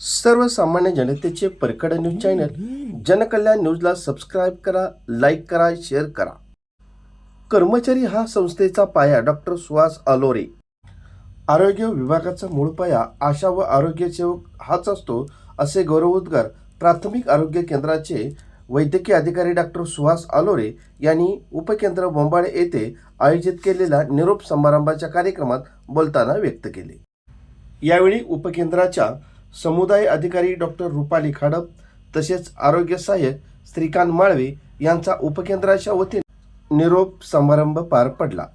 सर्वसामान्य जनतेचे परकड news channel जनकल्याण न्यूजला सबस्क्राईब करा लाईक करा शेअर करा. कर्मचारी हा संस्थेचा पाया डॉक्टर सुहास अलोरे आरोग्य विभागाचा मूळ पाया आशा व आरोग्य सेवक हाच असतो असे गौरवोद्गार प्राथमिक आरोग्य केंद्राचे वैद्यकीय अधिकारी डॉक्टर सुहास अलोरे यांनी उपकेंद्र बोंबाळे येथे आयोजित केलेल्या निरोप समारंभाच्या कार्यक्रमात बोलताना व्यक्त केले. यावेळी उपकेंद्राच्या समुदाय अधिकारी डॉक्टर रुपाली खाडप तसेच आरोग्य सहाय्यक श्रीकांत माळवे यांचा उपकेंद्राच्या वतीने निरोप समारंभ पार पडला.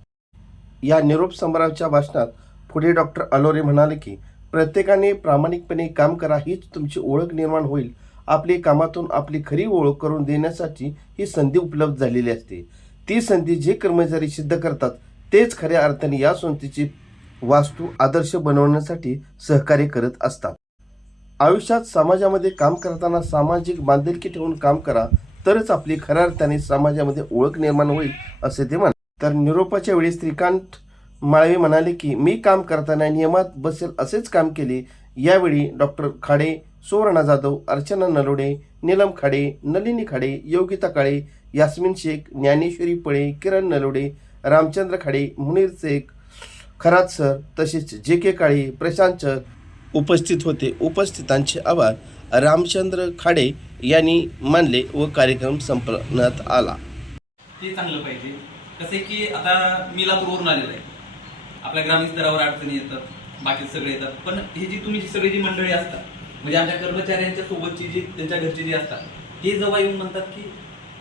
या निरोप समारंभाच्या भाषणात पुढे डॉक्टर अलोरे म्हणाले की प्रत्येकाने प्रामाणिकपणे काम करा हीच तुमची ओळख निर्माण होईल. आपली कामातून आपली खरी ओळख करून देण्यासाठी ही संधी उपलब्ध झालेली असते. ती संधी जे कर्मचारी सिद्ध करतात तेच खऱ्या अर्थाने या संस्थेची वास्तू आदर्श बनवण्यासाठी सहकार्य करत असतात. आयुष्यात समाजामध्ये काम करताना सामाजिक बांधिलकी ठेवून काम करा तरच आपली खऱ्या अर्थाने समाजामध्ये ओळख निर्माण होईल असे ते म्हणाले. तर निरोपाच्या वेळी श्रीकांत माळवे म्हणाले की मी काम करताना नियमात बसेल असेच काम केले. यावेळी डॉक्टर खाडे सुवर्णा जाधव अर्चना नलोडे नीलम खाडे नलिनी खाडे योगिता काळे यास्मिन शेख ज्ञानेश्वरी पळे किरण नलोडे रामचंद्र खाडे मुनीर शेख खरात सर तसेच जे के काळे प्रशांत सर उपस्थित होते. उपस्थितांचे आभार रामचंद्र खाडे यांनी मानले व कार्यक्रम संपण्यात आला. ते चांगलं पाहिजे. कसं की आता मी लातूरवरून आलेलो आहे. आपल्या ग्रामीण स्तरावर अडचणी येतात बाकी सगळे येतात. पण ही जी तुम्ही सगळी जी मंडळी असतात म्हणजे आमच्या कर्मचाऱ्यांच्या सोबतची जी त्यांच्या घरची जी असतात ते जेव्हा येऊन म्हणतात की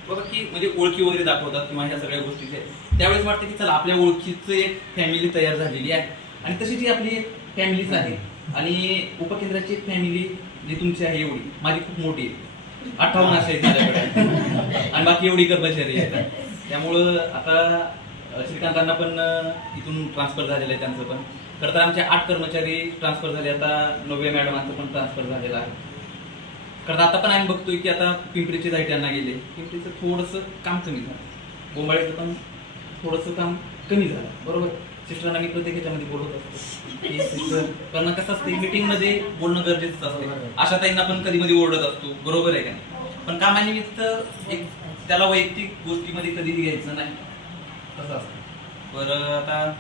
बाबा की म्हणजे ओळखी वगैरे दाखवतात किंवा ह्या सगळ्या गोष्टी जे आहेत. त्यावेळेस वाटतं की चला आपल्या ओळखीचं एक फॅमिली तयार झालेली आहे. आणि तशी जी आपली एक फॅमिलीच आहे आणि उपकेंद्राची फॅमिली जी तुमची आहे एवढी माझी खूप मोठी आहे. अठ्ठावन्न असे माझ्याकडे. आणि बाकी एवढी कर्मचारी आहेत. त्यामुळं आता श्रीकांतांना पण इथून ट्रान्सफर झालेलं आहे त्यांचं पण. खरं तर आमचे आठ कर्मचारी ट्रान्सफर झाले. आता नव्या मॅडमांचं पण ट्रान्सफर झालेलं आहे. खरं तर आता पण आम्ही बघतोय की आता पिंपरीचे जाईट गेले. पिंपरीचं थोडंसं काम कमी झालं. बोंबाळीचं पण थोडंसं काम कमी झालं. बरोबर? सिस्टरांना मी प्रत्येक ह्याच्यामध्ये बोलत असतो. की सिस्टर कारण कसं असते मीटिंगमध्ये बोलणं गरजेचं असते. अशा ताईंना पण कधी मध्ये ओरडत असतो. बरोबर आहे का नाही? पण कामानिमित्त एक त्याला वैयक्तिक गोष्टीमध्ये कधी घ्यायचं नाही. तसं असतं. बरं आता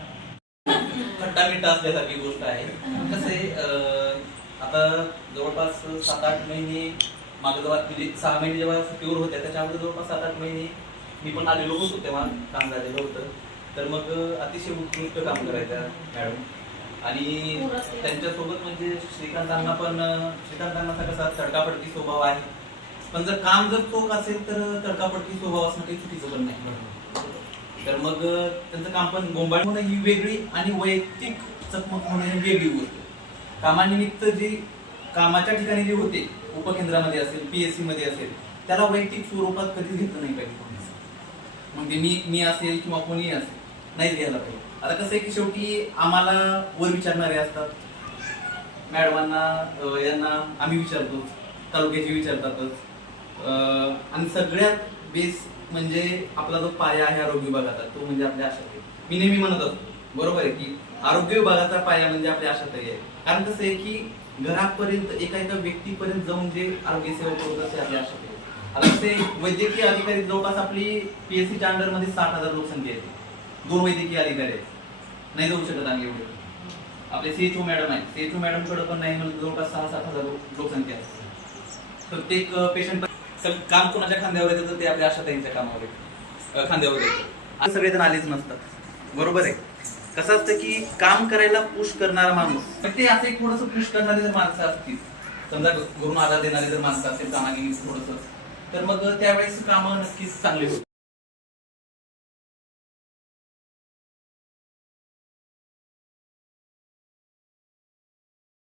खट्टा मिठा असल्यासारखी गोष्ट आहे. कसं आहे आता जवळपास सात आठ महिने मागे जेव्हा म्हणजे सहा महिने जेव्हा प्युअर होत्या त्याच्या अगोदर जवळपास सात आठ महिने मी पण आलेलो होतो तेव्हा काम झालेलं होतं. तर मग अतिशय उत्कृष्ट काम करायच्या मॅडम. आणि त्यांच्यासोबत म्हणजे श्रीकांतांना पण श्रीकांतांना कसा तडकापडकी स्वभाव आहे. पण जर काम जर चोख असेल तर तडकापडकी स्वभाव असणं काही चुकीचं पण नाही. तर मग त्यांचं काम पण गोंबाळ होणं ही वेगळी आणि वैयक्तिक चकमक होणं ही वेगळी गोष्ट. कामानिमित्त जी कामाच्या ठिकाणी जे होते उपकेंद्रामध्ये असेल पीएससी मध्ये असेल त्याला वैयक्तिक स्वरूपात कधीच घेतलं नाही पाहिजे कोणीच. मग ते म्हणजे मी मी असेल किंवा कोणीही असेल. नाही घ्यायला पाहिजे. आता कसं आहे की शेवटी आम्हाला वर विचारणारे असतात. मॅडमांना यांना आम्ही विचारतो. तालुक्याचे विचारतातच. अं, आणि सगळ्यात बेस म्हणजे आपला जो पाया आहे आरोग्य विभागाचा तो म्हणजे आपल्या आशाताई मी नेहमी म्हणत असतो बरोबर आहे की आरोग्य विभागाचा पाया म्हणजे आपल्या आशाताई आहे. कारण कसं आहे की घरापर्यंत एका एका व्यक्तीपर्यंत जाऊन जे आरोग्य सेवा करत असते आपल्या आशाताई आता ते वैद्यकीय अधिकारी जवळपास आपली पीएससीच्या अंडरमध्ये साठ हजार लोकसंख्या आहे. दोन वैद्यकीय अधिकारी आहेत. नाही जाऊ शकत आम्ही एवढे. आपले सीएचओ मॅडम आहेत. सीएचओ मॅडम थोडं पण नाही म्हणजे जवळपास सहा सात हजार लोक- लोकसंख्या आहे. प्रत्येक पेशंट काम कोणाच्या खांद्यावर येतं तर ते आपल्या आशाताईंच्या कामावर येतं. खांद्यावर येतं. सगळेजण आलेच नसतात. बरोबर आहे? कसं असतं की काम करायला पुश करणारा माणूस पण ते असं एक थोडंसं पुश करणारे जर माणसं असतील. समजा घरून आधार देणारे जर माणसं असतील कामाने थोडस. तर मग त्यावेळेस कामं नक्कीच चांगली होतील.